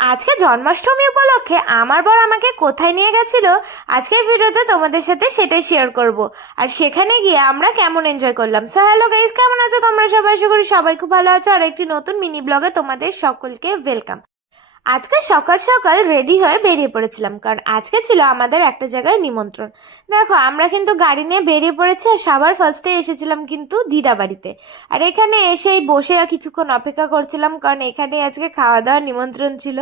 আজকে জন্মাষ্টমী উপলক্ষে আমার বর আমাকে কোথায় নিয়ে গেছিল, আজকের ভিডিওতে তোমাদের সাথে সেটাই শেয়ার করব। আর সেখানে গিয়ে আমরা কেমন এনজয় করলাম। সো হ্যালো গাইজ কেমন আছো তোমরা সবাই? আশা করি সবাই খুব ভালো আছো। আর একটি নতুন মিনি ব্লগে তোমাদের সকলকে ওয়েলকাম আজকে সকাল সকাল রেডি হয়ে বেরিয়ে পড়েছিলাম, কারণ আজকে ছিল আমাদের একটা জায়গায় নিমন্ত্রণ। দেখো, আমরা কিন্তু গাড়ি নিয়ে বেরিয়ে পড়েছি আর সবার ফার্স্টে এসেছিলাম কিন্তু দিদা বাড়িতে। আর এখানে এসেই বসে কিছুক্ষণ অপেক্ষা করছিলাম, কারণ এখানে আজকে খাওয়া দাওয়ার নিমন্ত্রণ ছিল।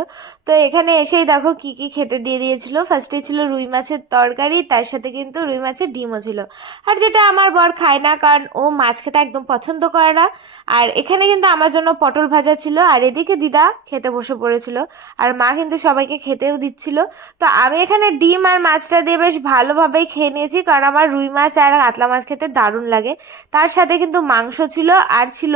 তো এখানে এসেই দেখো কি কি খেতে দিয়ে দিয়েছিল। ফার্স্টে ছিল রুই মাছের তরকারি, তার সাথে কিন্তু রুই মাছের ডিমও ছিল। আর যেটা আমার বর খায় না, কারণ ও মাছ খেতে একদম পছন্দ করে না। আর এখানে কিন্তু আমার জন্য পটল ভাজা ছিল, আর এদিকে দিদা খেতে বসে পড়েছিল। আর মা কিন্তু সবাইকে খেতেও দিচ্ছিল। তো আমি এখানে ডিম আর মাছটা দিয়ে বেশ ভালোভাবেই খেয়ে নিয়েছি, কারণ আমার রুই মাছ আর কাতলা মাছ খেতে দারুণ লাগে। তার সাথে কিন্তু মাংস ছিল আর ছিল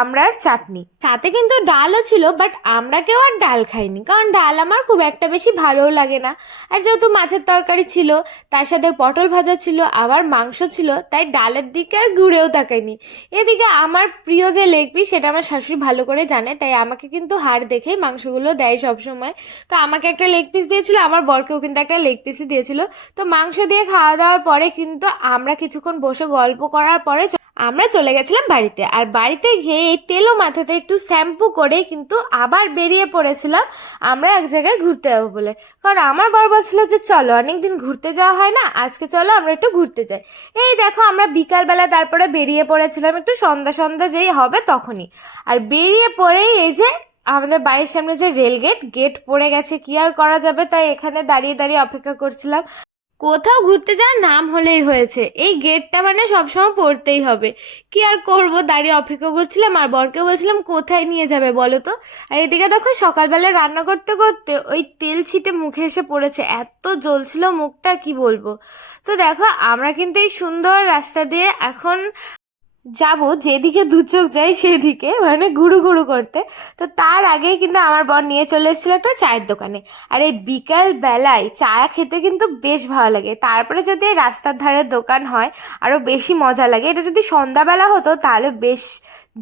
আমড়ার চাটনি। সাথে কিন্তু ডালও ছিল, বাট আমরা কেউ আর ডাল খাইনি, কারণ ডাল আমার খুব একটা বেশি ভালোও লাগে না। আর যেহেতু মাছের তরকারি ছিল, তার সাথে পটল ভাজা ছিল, আবার মাংস ছিল, তাই ডালের দিকে আর ঘুরেও তাকাইনি। এদিকে আমার প্রিয় যে লেগ পিস, সেটা আমার শাশুড়ি ভালো করে জানে, তাই আমাকে কিন্তু হাড় দেখেই মাংসগুলো দেয় সবসময়। তো আমাকে একটা লেগ পিস দিয়েছিল, আমার বরকেও কিন্তু একটা লেগ পিসই দিয়েছিল। তো মাংস দিয়ে খাওয়া দাওয়ার পরে কিন্তু আমরা কিছুক্ষণ বসে গল্প করার পরে আমরা চলে গেছিলাম বাড়িতে। আর বাড়িতে গিয়ে এই তেলও মাথাতে একটু শ্যাম্পু করে কিন্তু আবার বেরিয়ে পড়েছিলাম আমরা এক জায়গায় ঘুরতে যাব বলে। কারণ আমার বর বলছিল যে, চলো, অনেকদিন ঘুরতে যাওয়া হয় না, আজকে চলো, আমরা একটু ঘুরতে যাই। এই দেখো, আমরা বিকালবেলা তারপরে বেরিয়ে পড়েছিলাম, একটু সন্ধ্যা সন্ধ্যা যেই হবে তখনই। আর বেরিয়ে পড়েই এই যে আমাদের বাড়ির সামনে যে রেল গেট গেট পড়ে গেছে। কি আর করা যাবে? তাই এখানে দাঁড়িয়ে দাঁড়িয়ে অপেক্ষা করছিলাম। কোথাও ঘুরতে যাওয়ার নাম হলেই হয়েছে। এই গেটটা মানে সবসময় পড়তেই হবে। কি আর করব? দাঁড়িয়ে অপেক্ষা করছিলাম আর বরকে বলছিলাম, কোথায় নিয়ে যাবে বলো তো? আর এদিকে দেখো, সকালবেলা রান্না করতে করতে ওই তেল ছিটে মুখে এসে পড়েছে। এত জ্বলছিল মুখটা, কি বলব? তো দেখো, আমরা কিন্তু এই সুন্দর রাস্তা দিয়ে এখন যাব, যেদিকে দু চোখ যায় সেদিকে মানে ঘুরু ঘুরু করতে। তো তার আগেই কিন্তু আমার বর নিয়ে চলে এসেছিল একটা চায়ের দোকানে। আর এই বিকাল বেলায় চা খেতে কিন্তু বেশ ভালো লাগে। তারপরে যদি রাস্তার ধারে দোকান হয় আরও বেশি মজা লাগে। এটা যদি সন্ধ্যাবেলা হতো, তাহলে বেশ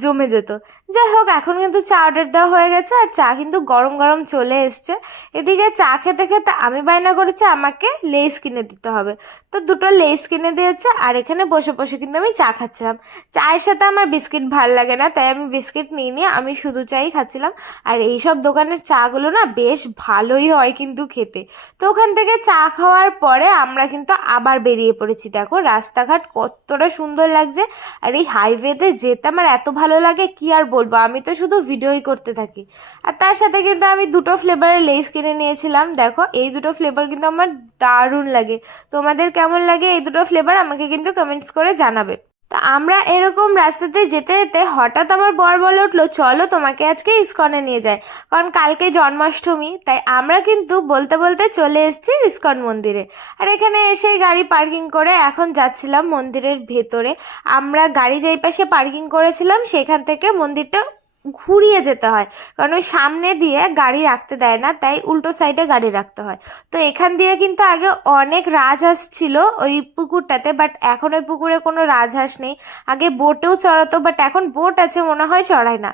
জমে যেত। যাই হোক, এখন কিন্তু চা অর্ডার দেওয়া হয়ে গেছে আর চা কিন্তু গরম গরম চলে এসছে। এদিকে চা খেতে খেতে আমি বায়না করেছি, আমাকে লেস কিনে দিতে হবে। তো দুটো লেস কিনে দিয়েছে আর এখানে বসে বসে কিন্তু আমি চা খাচ্ছিলাম। চায়ের সাথে আমার বিস্কিট ভালো লাগে না, তাই আমি বিস্কিট নিয়ে নিয়ে আমি শুধু চাই খাচ্ছিলাম। আর এইসব দোকানের চাগুলো না বেশ ভালোই হয় কিন্তু খেতে। তো ওখান থেকে চা খাওয়ার পরে আমরা কিন্তু আবার বেরিয়ে পড়েছি। দেখো, রাস্তাঘাট কতটা সুন্দর লাগছে। আর এই হাইওয়েতে যেতে আমার এত ভালো লাগে কি আর বলব? আমি তো শুধু ভিডিওই করতে থাকি। আর তার সাথে কিন্তু আমি দুটো ফ্লেভারের লেস কিনে নিয়েছিলাম। দেখো, এই দুটো ফ্লেভার কিন্তু আমার দারুণ লাগে। তোমাদের কেমন লাগে এই দুটো ফ্লেভার আমাকে কিন্তু কমেন্টস করে জানাবে। তো আমরা এরকম রাস্তাতে যেতে যেতে হঠাৎ আমার বর বলে উঠল, চলো তোমাকে আজকে ইস্কনে নিয়ে যায় কারণ কালকে জন্মাষ্টমী, তাই আমরা কিন্তু বলতে বলতে চলে এসেছি ইস্কন মন্দিরে। আর এখানে এসে গাড়ি পার্কিং করে এখন যাচ্ছিলাম মন্দিরের ভেতরে। আমরা গাড়ি যেই পাশে পার্কিং করেছিলাম, সেখান থেকে মন্দিরটা ঘুরিয়ে যেতে হয়। কারণ ওই সামনে দিয়ে গাড়ি রাখতে দেয় না, তাই উল্টো সাইডে গাড়ি রাখতে হয়। তো এখান দিয়ে কিন্তু আগে অনেক রাজহাঁস ছিল ওই পুকুরটাতে বাট এখন ওই পুকুরে কোনো রাজহাঁস নেই। আগে বোটেও চড়াতো বাট এখন বোট আছে মনে হয় চড়ায় না।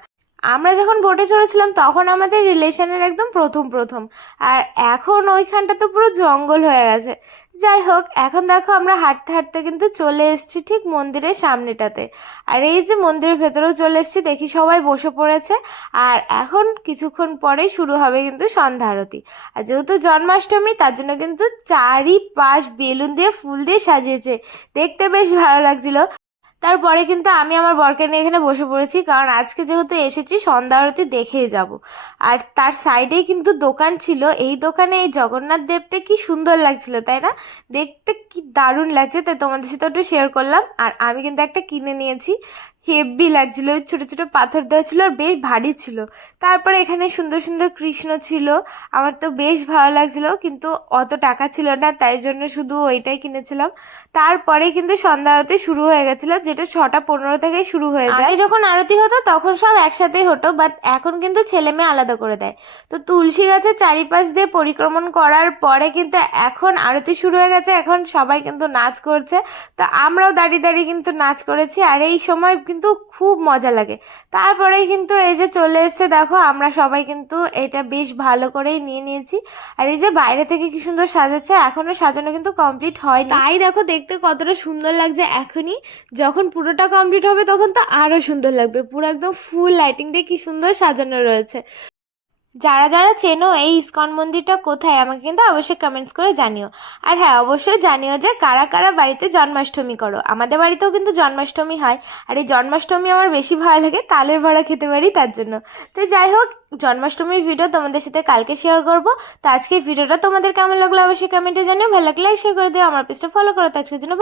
আমরা যখন বোটে চড়েছিলাম, তখন আমাদের রিলেশনের একদম প্রথম প্রথম। আর এখন ওইখানটা তো পুরো জঙ্গল হয়ে গেছে। যাই হোক, এখন দেখো আমরা হাঁটতে হাঁটতে কিন্তু চলে এসেছি ঠিক মন্দিরের সামনেটাতে। আর এই যে মন্দিরের ভেতরেও চলে এসেছি, দেখি সবাই বসে পড়েছে। আর এখন কিছুক্ষণ পরেই শুরু হবে কিন্তু সন্ধ্যা আরতি। আর যেহেতু জন্মাষ্টমী, তার জন্য কিন্তু চারিপাশ বেলুন দিয়ে ফুল দিয়ে সাজিয়েছে। দেখতে বেশ ভালো লাগছিল। তারপরে কিন্তু আমি আমার বরকে নিয়ে এখানে বসে পড়েছি, কারণ আজকে যেহেতু এসেছি, সন্ধ্যা আরতি দেখেই যাব। আর তার সাইডেই কিন্তু দোকান ছিল, এই দোকানে এই জগন্নাথ দেবটা কি সুন্দর লাগছিল, তাই না? দেখতে কি দারুণ লাগছে, তাই তোমাদের সাথে একটু শেয়ার করলাম। আর আমি কিন্তু একটা কিনে নিয়েছি হেভি লাগছিল, ছোটো ছোটো পাথর দেওয়া ছিল আর বেশ ভারী ছিল। তারপরে এখানে সুন্দর সুন্দর কৃষ্ণ ছিল, আমার তো বেশ ভালো লাগছিল, কিন্তু অত টাকা ছিল না, তাই জন্য শুধু ওইটাই কিনেছিলাম। তারপরে কিন্তু সন্ধ্যা আরতি শুরু হয়ে গেছিল, যেটা ছটা পনেরো থেকে শুরু হয়ে যায়। যখন আরতি হতো, তখন সব একসাথেই হতো বাট এখন কিন্তু ছেলে মেয়ে আলাদা করে দেয়। তো তুলসী গাছের চারিপাশ দিয়ে পরিক্রমণ করার পরে কিন্তু এখন আরতি শুরু হয়ে গেছে, এখন সবাই কিন্তু নাচ করছে। তো আমরাও দাঁড়িয়ে দাঁড়িয়ে কিন্তু নাচ করেছি, আর এই সময় কিন্তু খুব মজা লাগে। তারপরেই কিন্তু এই যে চলে এসছে, দেখো আমরা সবাই কিন্তু এটা বেশ ভালো করেই নিয়ে নিয়েছি। আর এই যে বাইরে থেকে কি সুন্দর সাজাচ্ছে, এখনও সাজানো কিন্তু কমপ্লিট হয় তাই দেখো দেখতে কতটা সুন্দর লাগছে এখনই। যখন পুরোটা কমপ্লিট হবে, তখন তো আরও সুন্দর লাগবে। পুরো একদম ফুল লাইটিং দিয়ে কি সুন্দর সাজানো রয়েছে। যারা যারা চেনো এই ইস্কন মন্দিরটা কোথায়, আমাকে কিন্তু অবশ্যই কমেন্টস করে জানিও। আর হ্যাঁ অবশ্যই জানিও যে কারা কারা বাড়িতে জন্মাষ্টমী করো। আমাদের বাড়িতেও কিন্তু জন্মাষ্টমী হয়, আর এই জন্মাষ্টমী আমার বেশি ভালো লাগে, তালের ভরা খেতে পারি তার জন্য। তো যাই হোক, জন্মাষ্টমীর ভিডিও তোমাদের সাথে কালকে শেয়ার করব। তো আজকের ভিডিওটা তোমাদের কেমন লাগল অবশ্যই কমেন্টে জানিও, ভালো লাগলে শেয়ার করে দিও। আমার পেজটা ফলো করো, তো আজকের জন্য